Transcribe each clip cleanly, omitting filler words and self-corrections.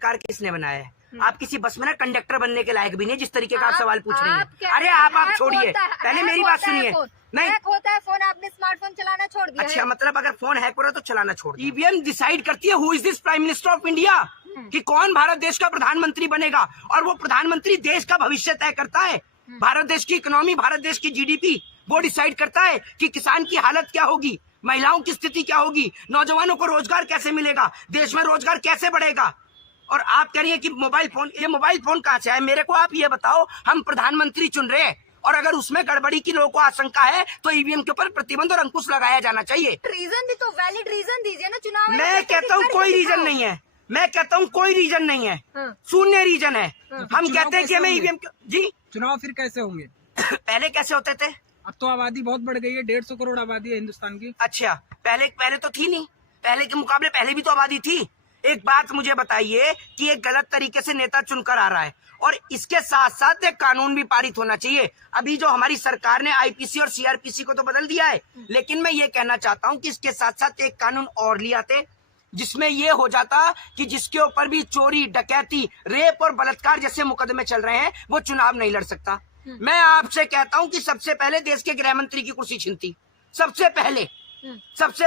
Car किसने बनाया है? आप किसी बस में ना कंडक्टर बनने के लायक भी नहीं, जिस तरीके का आप सवाल पूछ रही हैं। अरे आप छोड़िए, पहले मेरी बात सुनिए। नहीं होता है फोन, आपने स्मार्टफोन चलाना छोड़ दिया। अच्छा, मतलब अगर फोन हैक हो रहा है तो चलाना छोड़ दिया। ईवीएम डिसाइड करती है who is this prime minister of India, कि कौन भारत देश का प्रधानमंत्री बनेगा, और वो प्रधानमंत्री देश का भविष्य तय करता है। भारत देश की इकोनॉमी, भारत देश की जीडीपी वो डिसाइड करता है कि किसान की हालत क्या होगी, महिलाओं की स्थिति क्या होगी, नौजवानों को रोजगार कैसे मिलेगा, देश में रोजगार कैसे बढ़ेगा। और आप कह रही है कि मोबाइल फोन, ये मोबाइल फोन कहाँ से आया? मेरे को आप ये बताओ, हम प्रधानमंत्री चुन रहे हैं और अगर उसमें गड़बड़ी की लोगों को आशंका है तो ईवीएम के ऊपर प्रतिबंध और अंकुश लगाया जाना चाहिए। रीजन भी तो वैलिड रीजन दीजिए ना। चुनाव मैं कहता हूँ कोई रीजन नहीं है, मैं कहता हूँ कोई रीजन नहीं है, शून्य रीजन है। हम कहते हैं कि हमें ईवीएम जी चुनाव फिर कैसे होंगे? पहले कैसे होते थे? अब तो आबादी बहुत बढ़ गई है, 150 करोड़ आबादी है हिंदुस्तान की। अच्छा, पहले तो थी नहीं, पहले के मुकाबले पहले भी तो आबादी थी। एक बात मुझे बताइए कि एक गलत तरीके से नेता चुनकर आ रहा है और इसके साथ साथ एक कानून भी पारित होना चाहिए। अभी जो हमारी सरकार ने आईपीसी और सीआरपीसी को तो बदल दिया है, लेकिन मैं ये कहना चाहता हूँ कि इसके साथ साथ एक कानून और ले आते जिसमें ये हो जाता कि जिसके ऊपर भी चोरी, डकैती, रेप और बलात्कार जैसे मुकदमे चल रहे हैं वो चुनाव नहीं लड़ सकता। मैं आपसे कहता हूँ कि सबसे पहले देश के गृह मंत्री की कुर्सी छीनती, सबसे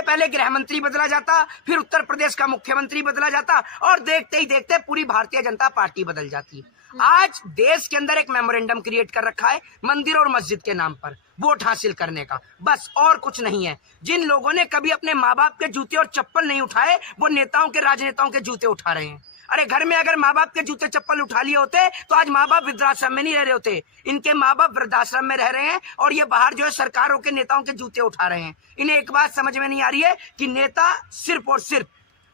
पहले गृह मंत्री बदला जाता, फिर उत्तर प्रदेश का मुख्यमंत्री बदला जाता और देखते ही देखते पूरी भारतीय जनता पार्टी बदल जाती। आज देश के अंदर एक मेमोरेंडम क्रिएट कर रखा है मंदिर और मस्जिद के नाम पर वोट हासिल करने का, बस और कुछ नहीं है। जिन लोगों ने कभी अपने माँ बाप के जूते और चप्पल नहीं उठाए वो नेताओं के, राजनेताओं के जूते उठा रहे हैं। अरे घर में अगर माँ बाप के जूते चप्पल उठा लिए होते तो आज माँ बाप वृद्धाश्रम में नहीं रह रहे होते। इनके माँ बाप वृद्धाश्रम में रह रहे हैं और ये बाहर जो है सरकारों के नेताओं के जूते उठा रहे हैं। इन्हें एक बात समझ में नहीं आ रही है कि नेता सिर्फ और सिर्फ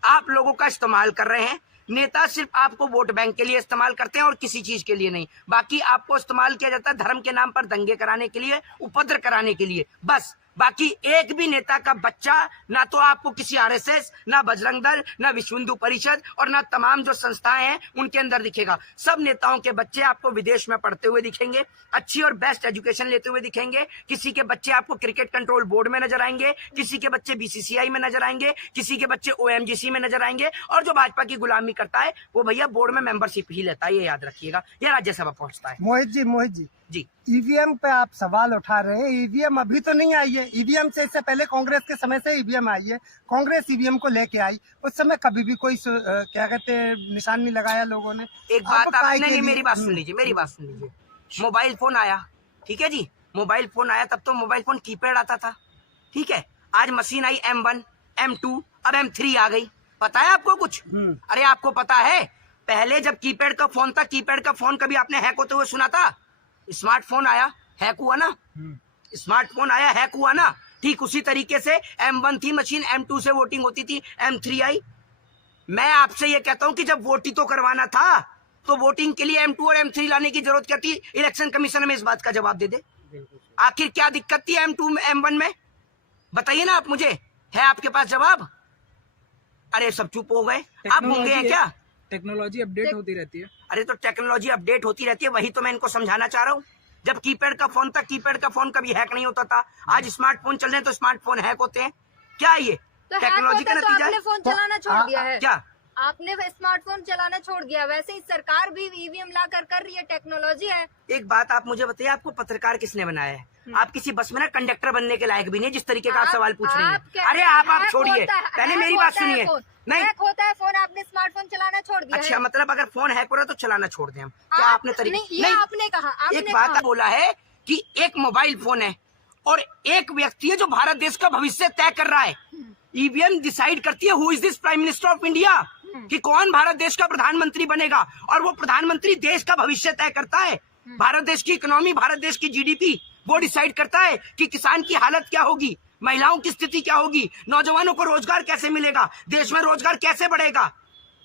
आप लोगों का इस्तेमाल कर रहे हैं। नेता सिर्फ आपको वोट बैंक के लिए इस्तेमाल करते हैं और किसी चीज के लिए नहीं। बाकी आपको इस्तेमाल किया जाता है धर्म के नाम पर दंगे कराने के लिए, उपद्रव कराने के लिए, बस। बाकी एक भी नेता का बच्चा ना तो आपको किसी आरएसएस, ना बजरंग दल, ना विश्व हिंदू परिषद और ना तमाम जो संस्थाएं हैं उनके अंदर दिखेगा। सब नेताओं के बच्चे आपको विदेश में पढ़ते हुए दिखेंगे, अच्छी और बेस्ट एजुकेशन लेते हुए दिखेंगे। किसी के बच्चे आपको क्रिकेट कंट्रोल बोर्ड में नजर आएंगे, किसी के बच्चे बीसीसीआई में नजर आएंगे, किसी के बच्चे ओएमजीसी में नजर आएंगे और जो भाजपा की गुलामी करता है वो भैया बोर्ड में मेंबरशिप ही लेता है, ये याद रखिएगा, या राज्यसभा पहुंचता है। मोहित जी ईवीएम पे आप सवाल उठा रहे हैं। ईवीएम अभी तो नहीं आई है, ईवीएम से इससे पहले कांग्रेस के समय से ईवीएम आई है। कांग्रेस ईवीएम को लेके आई, उस समय कभी भी कोई क्या कहते हैं निशान नहीं लगाया लोगों ने। एक बात आपने, मेरी बात सुन लीजिए। मोबाइल फोन आया, ठीक है जी, मोबाइल फोन आया तब तो मोबाइल फोन कीपैड आता था, ठीक है। आज मशीन आई M1, M2, अब M3 आ गई। पता है आपको कुछ? अरे आपको पता है पहले जब कीपैड का फोन था, कीपैड का फोन कभी आपने हैक होते हुए सुना था? स्मार्टफोन आया, हैक हुआ ना, स्मार्टफोन आया, हैक हुआ ना। ठीक उसी तरीके से M1 थी मशीन, M2 से वोटिंग होती थी, M3 आई। मैं आपसे ये कहता हूं कि जब वोटिंग तो करवाना था तो वोटिंग के लिए M2 और M3 लाने की जरूरत क्या थी? इलेक्शन कमीशन में इस बात का जवाब दे दे। आखिर क्या दिक्कत थी M2 में, M1 में? बताइए ना आप मुझे, है आपके पास जवाब? अरे सब चुप हो गए, आप गूंगे हैं क्या? टेक्नोलॉजी अपडेट होती रहती है। अरे तो टेक्नोलॉजी अपडेट होती रहती है, वही तो मैं इनको समझाना चाह रहा हूँ। जब कीपैड का फोन था, कीपैड का फोन कभी हैक नहीं होता था। आज स्मार्टफोन चल रहे हैं तो स्मार्टफोन हैक होते हैं। क्या ये तो टेक्नोलॉजी का नतीजा है? आपने फोन चलाना छोड़ दिया है। क्या आपने स्मार्टफोन चलाना छोड़ दिया? वैसे ही सरकार भी ईवीएम ला कर रही है, टेक्नोलॉजी है। एक बात आप मुझे बताइए, आपको पत्रकार किसने बनाया है? आप किसी बस में ना कंडक्टर बनने के लायक भी नहीं, जिस तरीके का आप सवाल पूछ रही हैं। अरे आप छोड़िए, पहले मेरी बात सुनिए। नहीं होता है फोन, आपने स्मार्टफोन चलाना छोड़ दिया। अच्छा, मतलब अगर फोन हैक हो रहा है तो चलाना छोड़ दें हम? क्या आपने तरीका नहीं, आपने कहा, एक बात बोला है कि एक मोबाइल फोन है और एक व्यक्ति है जो भारत देश का भविष्य तय कर रहा है। ईवीएम डिसाइड करती है who is this prime minister of India, कि कौन भारत देश का प्रधानमंत्री बनेगा, और वो प्रधानमंत्री देश का भविष्य तय करता है। भारत देश की इकोनॉमी, भारत देश की जीडीपी वो डिसाइड करता है कि किसान की हालत क्या होगी, महिलाओं की स्थिति क्या होगी, नौजवानों को रोजगार कैसे मिलेगा, देश में रोजगार कैसे बढ़ेगा।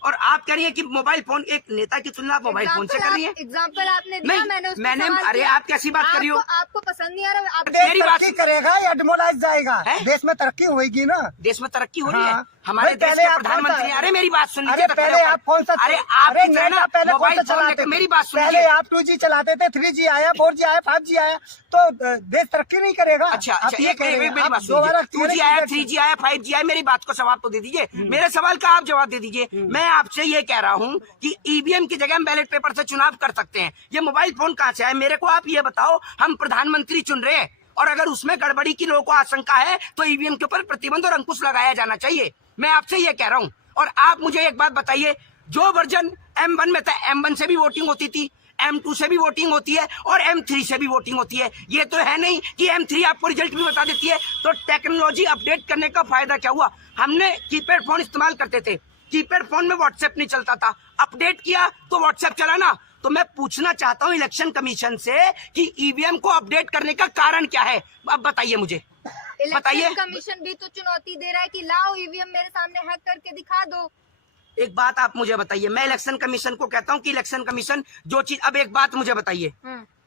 और आप कह रही है कि मोबाइल फोन, एक नेता की तुलना मोबाइल फोन से कर रही है। एग्जाम्पल आपने दिया, मैंने अरे आप कैसी बात कर रही हो? आपको पसंद नहीं आ रहा? मेरी बात करेगा या डिमोलाइज जाएगा? देश में तरक्की होगी ना, देश में तरक्की हो रही है हमारे भाई, देश पहले के आप प्रधानमंत्री कौन सा- अरे मेरी बात सुन अरे लीजिए। पहले आप कौन सा अरे अरे आप नेट पहले कौन मोबाइल सा फोन चलाते थे? मेरी बात सुन पहले लीजिए। आप 2G चलाते थे, 3G आया, 4G आया, 5G आया, तो देश तरक्की नहीं करेगा। अच्छा आप अच्छा, ये एक कह रहे मेरी हैं, बात आप दोबारा सुनिए। 2G आया, 3G आया, 5G आया, मेरी बात को जवाब तो दे दीजिए। मेरे सवाल का आप जवाब दे दीजिए। मैं आपसे ये कह रहा हूँ कि ईवीएम की जगह हम बैलेट पेपर से चुनाव कर सकते हैं। ये मोबाइल फोन कहाँ से आए? मेरे को आप ये बताओ। हम प्रधानमंत्री चुन रहे हैं और अगर उसमें गड़बड़ी की लोगों को आशंका है तो ईवीएम के ऊपर प्रतिबंध और अंकुश लगाया जाना चाहिए। मैं आपसे ये कह रहा हूँ। और आप मुझे एक बात बताइए, जो वर्जन M1 में था, M1 से भी वोटिंग होती थी, M2 से भी वोटिंग होती है और M3 से भी वोटिंग होती है। ये तो है नहीं कि M3 आपको रिजल्ट भी बता देती है। तो टेक्नोलॉजी अपडेट करने का फायदा क्या हुआ? हमने कीपैड फोन इस्तेमाल करते थे, कीपैड फोन में व्हाट्सएप नहीं चलता था, अपडेट किया तो व्हाट्सएप चला ना। तो मैं पूछना चाहता हूँ इलेक्शन कमीशन से कि ईवीएम को अपडेट करने का कारण क्या है? अब बताइए मुझे, बताइए। इलेक्शन कमीशन भी तो चुनौती दे रहा है कि लाओ ईवीएम मेरे सामने हैक करके दिखा दो। एक बात आप मुझे बताइए, मैं इलेक्शन कमीशन को कहता हूँ कि इलेक्शन कमीशन जो चीज, अब एक बात मुझे बताइए,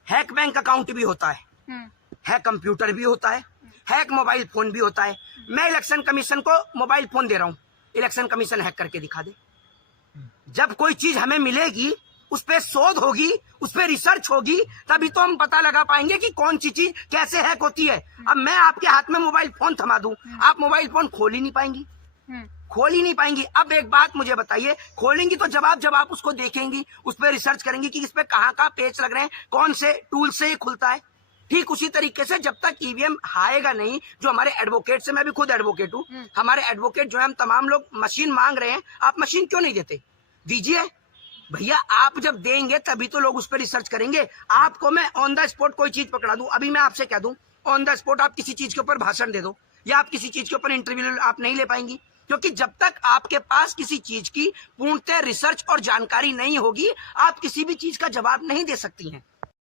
हैक बैंक अकाउंट भी होता है, हैक कंप्यूटर भी होता है, हैक मोबाइल फोन भी होता है। मैं इलेक्शन कमीशन को मोबाइल फोन दे रहा हूँ, इलेक्शन कमीशन हैक करके दिखा दे। जब कोई चीज हमें मिलेगी, उस पर शोध होगी, उस पर रिसर्च होगी, तभी तो हम पता लगा पाएंगे कि कौन सी चीज कैसे हैक होती है। अब मैं आपके हाथ में मोबाइल फोन थमा दूं, आप मोबाइल फोन खोल ही नहीं पाएंगी, खोल ही नहीं पाएंगी। अब एक बात मुझे बताइए, खोलेंगी तो जब आप उसको देखेंगी, उस पर रिसर्च करेंगी कि इस पे कहाँ पेच लग रहे हैं, कौन से टूल से ये खुलता है। ठीक उसी तरीके से जब तक ईवीएम आएगा नहीं, जो हमारे एडवोकेट से, मैं भी खुद एडवोकेट हूँ, हमारे एडवोकेट जो है, हम तमाम लोग मशीन मांग रहे हैं। आप मशीन क्यों नहीं देते? दीजिए भैया, आप जब देंगे तभी तो लोग उस पर रिसर्च करेंगे। आपको मैं ऑन द स्पॉट कोई चीज पकड़ा दूं, अभी मैं आपसे कह दूं ऑन द स्पॉट आप किसी चीज के ऊपर भाषण दे दो या आप किसी चीज के ऊपर इंटरव्यू आप नहीं ले पाएंगी, क्योंकि जब तक आपके पास किसी चीज की पूर्णतः रिसर्च और जानकारी नहीं होगी, आप किसी भी चीज का जवाब नहीं दे सकती हैं।